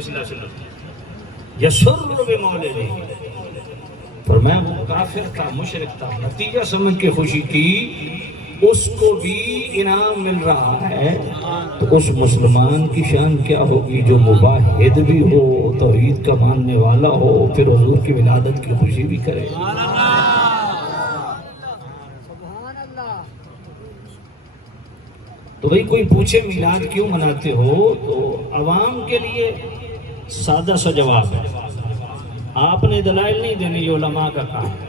صلی اللہ علیہ وسلم یسر بمولدہ، فرمایا وہ کافر تھا، مشرک تھا، نتیجہ سمجھ کے خوشی کی، اس کو بھی انعام مل رہا ہے، تو اس مسلمان کی شان کیا ہوگی جو مباحد بھی ہو، توحید کا ماننے والا ہو، پھر حضور کی ولادت کی خوشی بھی کرے۔ تو بھئی کوئی پوچھے میلاد کیوں مناتے ہو، تو عوام کے لیے سادہ سا جواب ہے، آپ نے دلائل نہیں دینے، یہ علماء کا کام ہے۔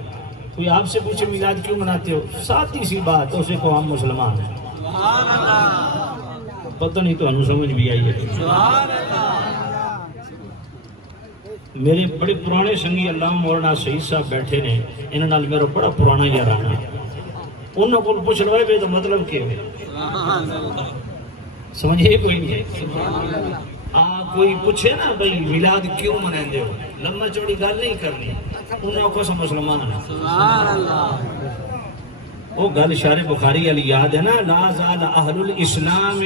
کوئی آپ سے پوچھے میلاد کیوں مناتے ہو، سادی سی بات، اسے کو ہم مسلمان ہیں، پتہ نہیں تو ہمیں سمجھ بھی آئی ہے۔ میرے بڑے پرانے سنگی علامہ مولانا سعید صاحب بیٹھے نے، انہوں نے میرا بڑا پرانا یارانہ، انہوں کو پوچھ لوائے بے تو مطلب کیا ہے، سمجھے کوئی نہیں ہے۔ کوئی پوچھے نا بھئی میلاد کیوں منائیں ہو، لمبا چوڑی گل نہیں کرنی، انہوں کو سب مسلمان ہے۔ وہ گل شارح بخاری علی یاد ہے نا، لا زال اہل الاسلام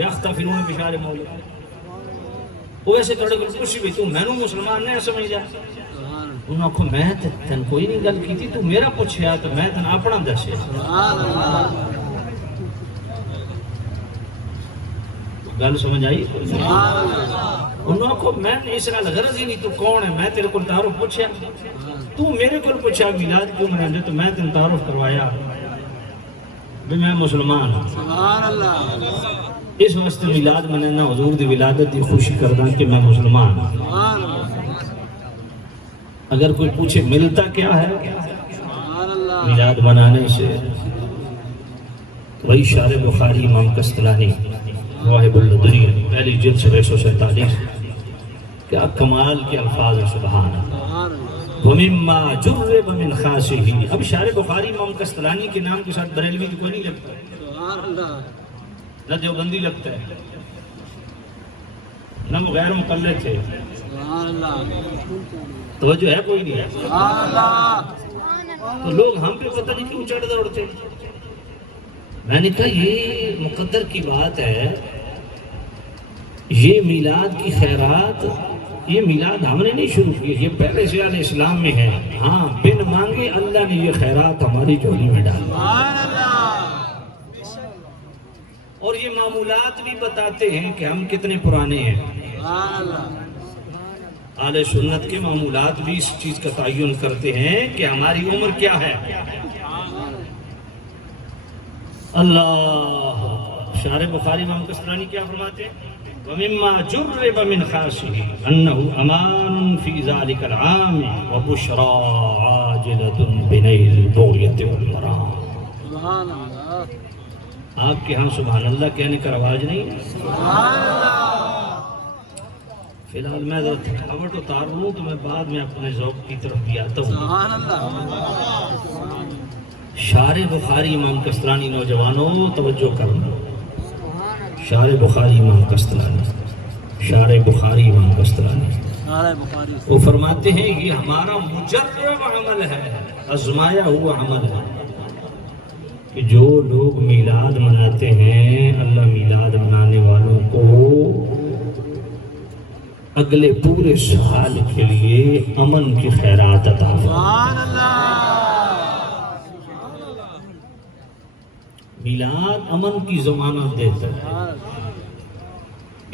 یختفرون بشار مولد، وہ ایسے توڑے کو پوچھی بھی تو میں نو مسلمان نہیں سمجھ جا، انہوں کو میں تن کوئی نہیں گل کی تھی، تو میرا پوچھیا تو میں تن اپنا دسے۔ گل سمجھ آئی؟ انہوں کو میں اس نال غرض ہی نہیں تو کون ہے، میں تیرے کو تعارف پوچھیا، تو میرے کو پوچھا میلاد کیوں مناتے تو میں تین تعارف کروایا بھی میں مسلمان ہوں، اس واسطے میلاد منانا حضور دی ولادت دی خوشی کردہ کہ میں مسلمان ہوں۔ اگر کوئی پوچھے ملتا کیا ہے میلاد منانے سے، وہی شارح بخاری امام قسطلانی واہب اللدنی پہلی جلد سے 147، کیا کمال کے الفاظ ہیں، سبحان اللہ۔ وَمِمَّا جُرِّبَ مِنْ خَاسِهِ، اب شارح بخاری امام قسطلانی کے نام کے ساتھ بریلوی کی کوئی نہیں لگتا، نہ دیوبندی لگتا ہے، نہ وہ غیر مقلد تھے، توجہ ہے کوئی نہیں ہے، تو لوگ ہم پہ پتہ نہیں کیوں چڑھ دوڑتے۔ میں نے کہا یہ مقدر کی بات ہے، یہ میلاد کی خیرات، یہ میلاد ہم نے نہیں شروع کی، یہ پہلے سے اہل اسلام میں ہے، ہاں بن مانگے اللہ نے یہ خیرات ہماری جھولی میں ڈالی، اور یہ معمولات بھی بتاتے ہیں کہ ہم کتنے پرانے ہیں۔ اہل سنت کے معمولات بھی اس چیز کا تعین کرتے ہیں کہ ہماری عمر کیا ہے۔ اللہ، شارح بخاری امام قسطلانی کیا فرماتے ہیں؟ وَمِمَّا جُرِّبَ مِنْ خَاسِهِ أَنَّهُ أَمَانٌ فِي ذَلِكَ الْعَامِ وَبُشْرَى عَاجِلَةٌ بِنَيْلِ الْبُغْيَةِ وَالْمَرَامِ۔ سبحان اللہ، آپ کے ہاں سبحان اللہ کہنے کا رواج نہیں ہے؟ سبحان اللہ۔ فی الحال میں ذرا تھکاوٹ اتار رہا ہوں تو میں بعد میں اپنے ذوق کی طرف بھی آتا ہوں۔ سبحان اللہ۔ شارح بخاری امام قسطلانی، نوجوانوں توجہ کرنا، شارح بخاری امام قسطلانی، شارح بخاری امام قسطلانی، وہ فرماتے ہیں یہ ہمارا مجرب عمل ہے، آزمایا ہوا عمل ہے، کہ جو لوگ میلاد مناتے ہیں، اللہ میلاد منانے والوں کو اگلے پورے سال کے لیے امن کی خیرات عطا فرمائے۔ میلاد امن کی ضمانت دیتا ہے،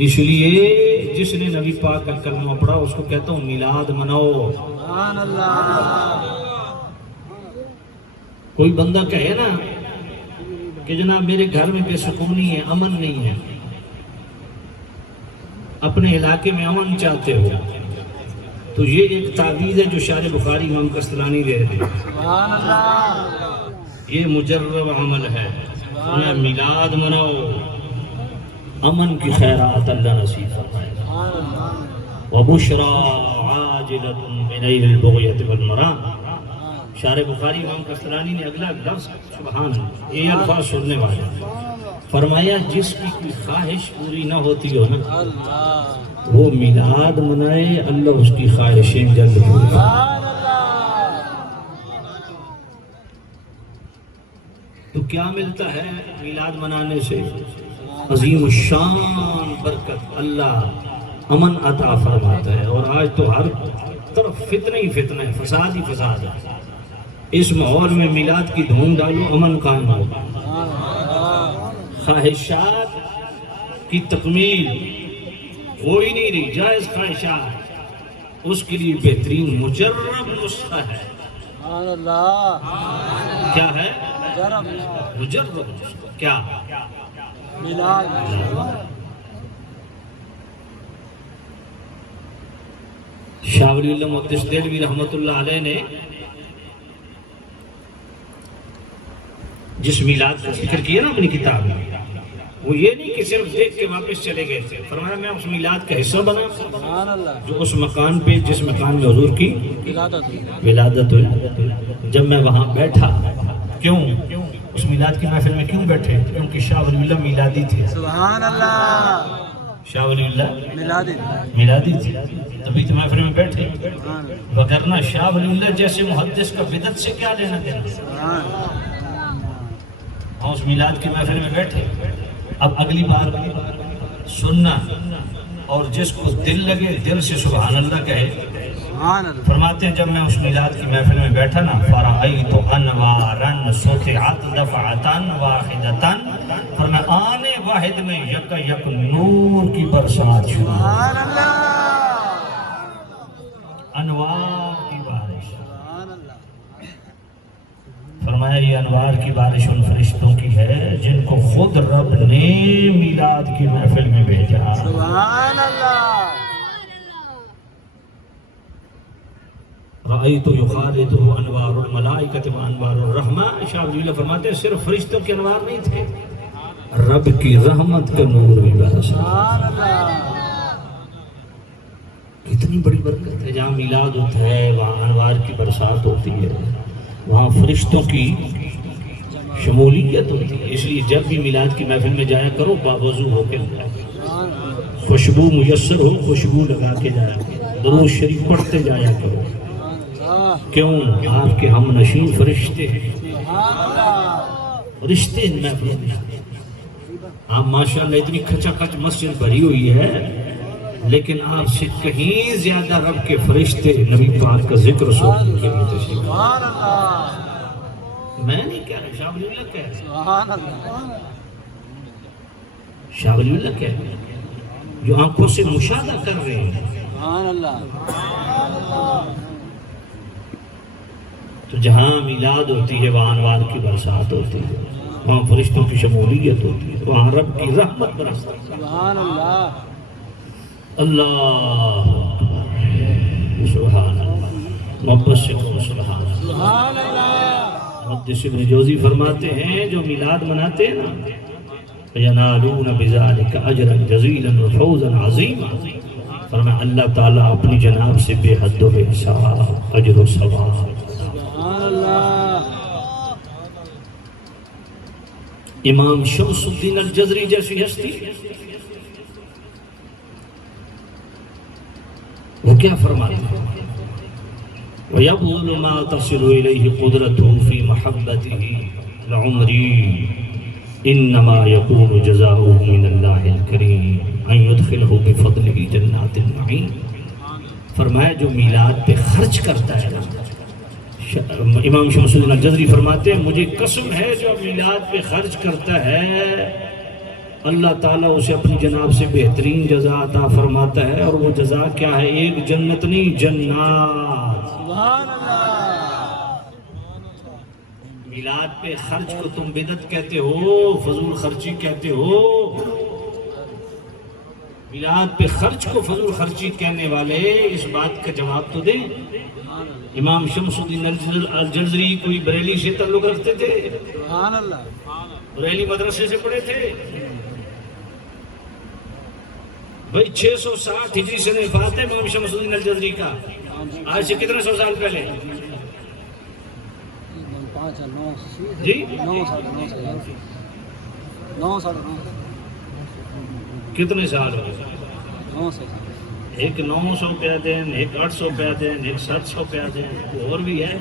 اس لیے جس نے نبی پاک کا کلمہ پڑھا اس کو کہتا ہوں میلاد مناؤ۔ کوئی بندہ کہے نا کہ جناب میرے گھر میں بے سکونی ہے، امن نہیں ہے، اپنے علاقے میں امن چاہتے ہو، تو یہ ایک تعویذ ہے جو شارح بخاری امام قسطلانی دے رہے ہیں، یہ مجرب عمل ہے، میلاد مناؤ، امن کی خیرات اللہ نصیب فرمائے گا۔ وَبُشْرَى عَاجِلَةٌ بِنَيْلِ الْبُغْيَةِ وَالْمَرَامِ، شارح بخاری امام قسطلانی نے اگلا لفظ سبحان اللہ یہ الفاظ سننے والے فرمایا، جس کی کوئی خواہش پوری نہ ہوتی ہو نا وہ میلاد منائے، اللہ اس کی خواہشیں جلد پوری کرے۔ تو کیا ملتا ہے میلاد منانے سے؟ عظیم الشان برکت، اللہ امن عطا فرماتا ہے. اور آج تو ہر طرف فتنہ ہی فتنہ ہے، فساد ہی فساد ہے. اس ماحول میں میلاد کی دھوم ڈالو، امن قائم ہوگا. خواہشات کی تکمیل ہو ہی نہیں رہی. جائز خواہشات، اس کے لیے بہترین مجرب نسخہ ہے. کیا ہے؟ مجرب نسخہ. کیا؟ شاہ ولی اللہ محدث دہلوی رحمۃ اللہ علیہ نے جس میلاد کا ذکر کیا نا اپنی کتاب میں، وہ یہ نہیں کہ صرف دیکھ کے واپس چلے گئے تھے. فرمایا میں اس میلاد کا حصہ بنا جو اس مکان پہ، جس مکان میں حضور کی ولادت ہوئی. جب میں وہاں بیٹھا، کیوں اس میلاد کی محفل میں کیوں بیٹھے؟ کیونکہ شاہ ولی اللہ میلادی تھے. سبحان اللہ. شاہ ولی اللہ میلادی تھے، تبھی تو محفل میں بیٹھے. وگرنہ شاہ ولی اللہ جیسے محدث کا بدعت سے کیا لینا دینا. ہم اس میلاد کی محفل میں بیٹھے. اب اگلی بار سننا، اور جس کو دل لگے دل سے سبحان اللہ کہے. فرماتے ہیں جب میں اس میلاد کی محفل میں بیٹھا نا، فرأیت انوارا سطعت دفعتا واحدتا، فرمایا آنے واحد میں یک یک نور کی برسات شروع. انوار کی بارش. فرمایا یہ انوار کی بارش ان فرشتوں کی ہے جن کو خود رب نے میلاد کی محفل میں بھیجا. سبحان اللہ. رأیت یخالطہ انوار الملائکۃ و انوار الرحمہ. شاہ ولی اللہ فرماتے ہیں صرف فرشتوں کے انوار نہیں تھے، رب کی رحمت کا نور بھی برسا. کتنی بڑی برکت ہے. جہاں میلاد ہوتا ہے وہاں انوار کی برسات ہوتی ہے، وہاں فرشتوں کی شمولیت ہوتی ہے. اس لیے جب بھی میلاد کی محفل میں جایا کرو باوضو ہو کے جایا، خوشبو میسر ہو، خوشبو لگا کے جایا کرو، درود شریف پڑھتے جایا کرو. کیوں؟ آپ کے ہم نشین فرشتے ہیں، رشتے ان محفلوں میں. آپ ماشاءاللہ اتنی کھچا کھچ مسجد بھری ہوئی ہے، لیکن آپ سے کہیں زیادہ رب کے فرشتے نبی پاک کا ذکر سننے کے لیے تشریف. میں نہیں کہہ رہا، شاہ ولی اللہ کہہ رہا. شاہ ولی اللہ کہہ رہے ہیں جو آنکھوں سے مشاہدہ کر رہے ہیں. تو جہاں میلاد ہوتی ہے وہاں انوار کی برسات ہوتی ہے، وہاں فرشتوں کی شمولیت ہوتی ہے، وہاں رب کی رحمت برستی ہے. سبحان اللہ. اللہ سبحان اللہ. محبت سے کہو سبحان اللہ. محدث ابن جوزی فرماتے ہیں جو میلاد مناتے ہیں نا، فَيَنَالُونَ بِذَلِكَ أَجْرًا جَزِيلًا وَفَوْزًا عَظِيمًا. فرمایا اللہ تعالیٰ اپنی جناب سے بے حد و بے حساب اجر و ثواب. امام شمس الدین الجزری جیسی ہستی، وہ کیا فرماتے ہیں؟ وَيَبْذُلُ مَا تَصِلُ إِلَيْهِ قُدْرَتُهُ فِي مَحَبَّتِهِ لَعُمْرِي إِنَّمَا يَكُونُ جَزَاؤُهُ مِنَ اللَّهِ الْكَرِيمِ أَن يُدْخِلْهُ بِفَضْلِهِ جَنَّاتِ النَّعِيمِ. فرمایا جو میلاد پہ خرچ کرتا ہے نا، امام شمس الدین الجزری فرماتے ہیں مجھے قسم ہے جو میلاد پہ خرچ کرتا ہے اللہ تعالیٰ اسے اپنی جناب سے بہترین جزا عطا فرماتا ہے. اور وہ جزا کیا ہے؟ ایک جنت نہیں، جنات. سبحان اللہ. میلاد پہ خرچ کو تم بدعت کہتے ہو، فضول خرچی کہتے ہو. میلاد پہ خرچ کو فضول خرچی کہنے والے اس بات کا جواب تو دیں. امام شمس الدین الجزری کوئی بریلی سے تعلق رکھتے تھے؟ سبحان اللہ. بریلی مدرسے سے پڑھے تھے بھائی. 660 ہجری سے وفات ہے امام شمس الدین الجزری کا. آج سے کتنے سو سال پہلے؟ جی کتنے سال ہو گئے؟ ایک 900 پہ دیں، ایک 800 پہ دیں، ایک 700 پہ دیں، اور بھی ہے.